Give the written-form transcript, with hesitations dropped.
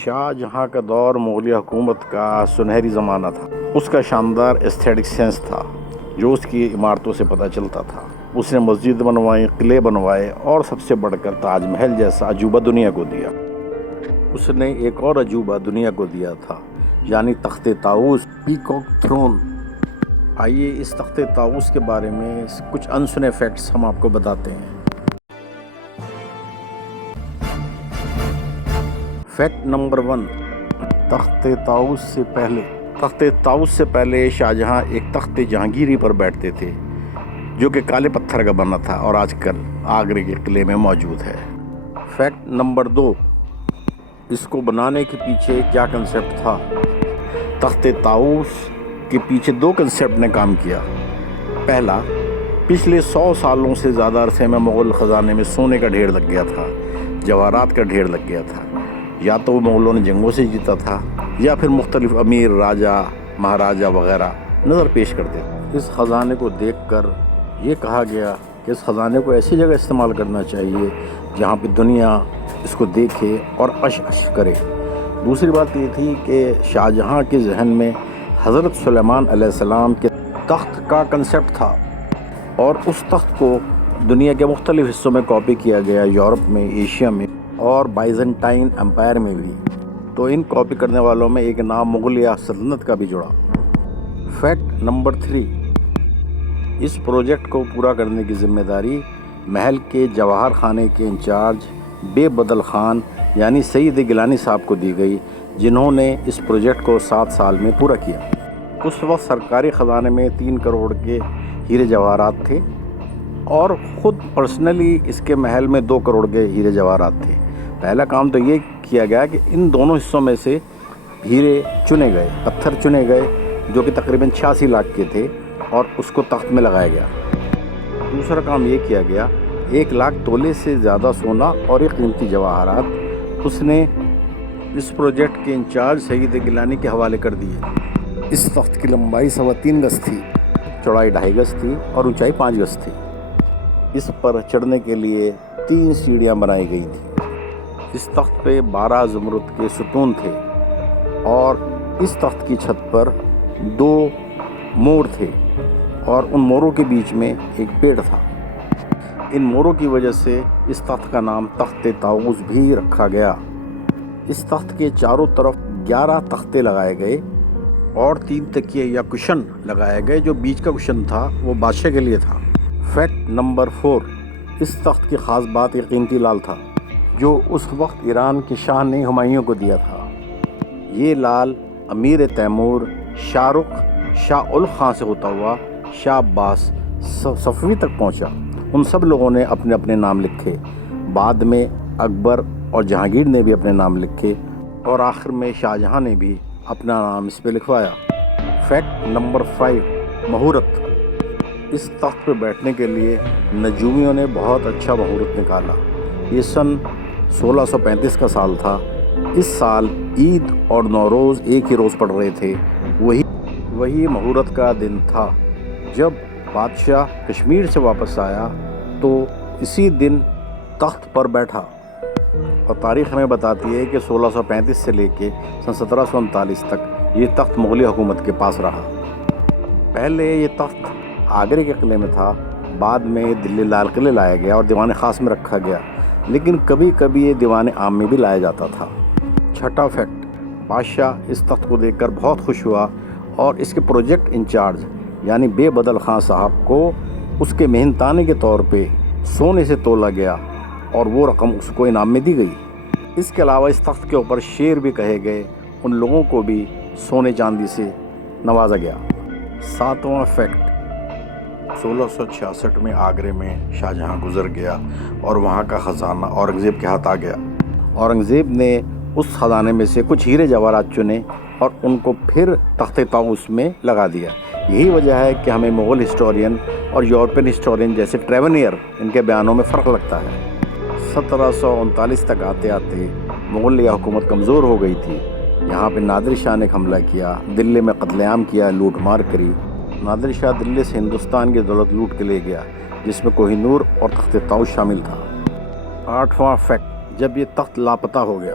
شاہ جہاں کا دور مغلیہ حکومت کا سنہری زمانہ تھا۔ اس کا شاندار ایستھیٹک سینس تھا جو اس کی عمارتوں سے پتہ چلتا تھا۔ اس نے مسجد بنوائیں، قلعے بنوائے اور سب سے بڑھ کر تاج محل جیسا عجوبہ دنیا کو دیا۔ اس نے ایک اور عجوبہ دنیا کو دیا تھا، یعنی تخت طاؤس، پیکاک تھرون۔ آئیے اس تخت طاؤس کے بارے میں کچھ انسنے فیکٹس ہم آپ کو بتاتے ہیں۔ فیکٹ نمبر 1، تخت طاؤس سے پہلے شاہجہاں ایک تخت جہانگیری پر بیٹھتے تھے جو کہ کالے پتھر کا بنا تھا اور آج کل آگرے کے قلعے میں موجود ہے۔ فیکٹ نمبر 2، اس کو بنانے کے پیچھے کیا کنسیپٹ تھا؟ تخت طاؤس کے پیچھے 2 کنسیپٹ نے کام کیا۔ پہلا، پچھلے 100 سالوں سے زیادہ عرصے میں مغل خزانے میں سونے کا ڈھیر لگ گیا تھا، جواہرات کا ڈھیر لگ گیا تھا۔ یا تو وہ مغلوں نے جنگوں سے جیتا تھا یا پھر مختلف امیر، راجہ، مہاراجہ وغیرہ نظر پیش کرتے تھے۔ اس خزانے کو دیکھ کر یہ کہا گیا کہ اس خزانے کو ایسی جگہ استعمال کرنا چاہیے جہاں پہ دنیا اس کو دیکھے اور عش کرے۔ دوسری بات یہ تھی کہ شاہجہاں کے ذہن میں حضرت سلیمان علیہ السلام کے تخت کا کنسیپٹ تھا اور اس تخت کو دنیا کے مختلف حصوں میں کاپی کیا گیا، یورپ میں، ایشیا میں اور بائزنٹائن امپائر میں بھی۔ تو ان کاپی کرنے والوں میں ایک نام مغلیہ سلطنت کا بھی جڑا۔ فیکٹ نمبر 3، اس پروجیکٹ کو پورا کرنے کی ذمہ داری محل کے جواہر خانے کے انچارج بے بدل خان یعنی سید گیلانی صاحب کو دی گئی، جنہوں نے اس پروجیکٹ کو 7 سال میں پورا کیا۔ اس وقت سرکاری خزانے میں 3 کروڑ کے ہیرے جواہرات تھے اور خود پرسنلی اس کے محل میں 2 کروڑ کے ہیرے جواہرات تھے۔ پہلا کام تو یہ کیا گیا کہ ان دونوں حصوں میں سے ہیرے چنے گئے، پتھر چنے گئے جو کہ تقریباً 86 لاکھ کے تھے اور اس کو تخت میں لگایا گیا۔ دوسرا کام یہ کیا گیا، 1 لاکھ تولے سے زیادہ سونا اور ایک قیمتی جواہرات اس نے اس پروجیکٹ کے انچارج سید گیلانی کے حوالے کر دیے۔ اس تخت کی لمبائی 3.25 گز تھی، چوڑائی 2.5 گز تھی اور اونچائی 5 گز تھی۔ اس پر چڑھنے کے لیے 3 سیڑھیاں بنائی گئی تھیں۔ اس تخت پہ 12 زمرد کے ستون تھے اور اس تخت کی چھت پر 2 مور تھے اور ان موروں کے بیچ میں ایک پیڑ تھا۔ ان موروں کی وجہ سے اس تخت کا نام تخت طاؤس بھی رکھا گیا۔ اس تخت کے چاروں طرف 11 تختے لگائے گئے اور 3 تکیے یا کشن لگائے گئے، جو بیچ کا کشن تھا وہ بادشاہ کے لیے تھا۔ فیکٹ نمبر 4، اس تخت کی خاص بات ایک قیمتی لال تھا جو اس وقت ایران کے شاہ نے ہمایوں کو دیا تھا۔ یہ لال امیر تیمور، شاہ رخ، شاہ اولغ خان سے ہوتا ہوا شاہ عباس صفوی تک پہنچا۔ ان سب لوگوں نے اپنے اپنے نام لکھے، بعد میں اکبر اور جہانگیر نے بھی اپنے نام لکھے اور آخر میں شاہجہاں نے بھی اپنا نام اس پہ لکھوایا۔ Fact number 5، مہورت۔ اس تخت پہ بیٹھنے کے لیے نجومیوں نے بہت اچھا مہورت نکالا۔ یہ سن 1635 کا سال تھا۔ اس سال عید اور نوروز ایک ہی روز پڑ رہے تھے۔ وہی مہورت کا دن تھا جب بادشاہ کشمیر سے واپس آیا تو اسی دن تخت پر بیٹھا، اور تاریخ ہمیں بتاتی ہے کہ 1635 سے لے کے سن 1739 تک یہ تخت مغلیہ حکومت کے پاس رہا۔ پہلے یہ تخت آگرے کے قلعے میں تھا، بعد میں دلی لال قلعے لایا گیا اور دیوان خاص میں رکھا گیا، لیکن کبھی کبھی یہ دیوان عام میں بھی لایا جاتا تھا۔ چھٹا فیکٹ، بادشاہ اس تخت کو دیکھ کر بہت خوش ہوا اور اس کے پروجیکٹ انچارج یعنی بے بدل خان صاحب کو اس کے محنتانے کے طور پہ سونے سے تولا گیا اور وہ رقم اس کو انعام میں دی گئی۔ اس کے علاوہ اس تخت کے اوپر شیر بھی کہے گئے، ان لوگوں کو بھی سونے چاندی سے نوازا گیا۔ 7واں فیکٹ، 1666 میں آگرے میں شاہجہاں گزر گیا اور وہاں کا خزانہ اورنگزیب کے ہاتھ آ گیا۔ اورنگزیب نے اس خزانے میں سے کچھ ہیرے جواہرات چنے اور ان کو پھر تخت طاؤس میں لگا دیا۔ یہی وجہ ہے کہ ہمیں مغل ہسٹورین اور یورپین ہسٹورین جیسے ٹریونیئر ان کے بیانوں میں فرق لگتا ہے۔ 1739 تک آتے آتے مغلیہ حکومت کمزور ہو گئی تھی۔ یہاں پہ نادر شاہ نے حملہ کیا، دلی میں قتل عام کیا، لوٹ مار کری۔ نادر شاہ دلی سے ہندوستان کی دولت لوٹ کے لے گیا، جس میں کوہ نور اور تخت طاؤس شامل تھا۔ 8واں فیکٹ، جب یہ تخت لاپتہ ہو گیا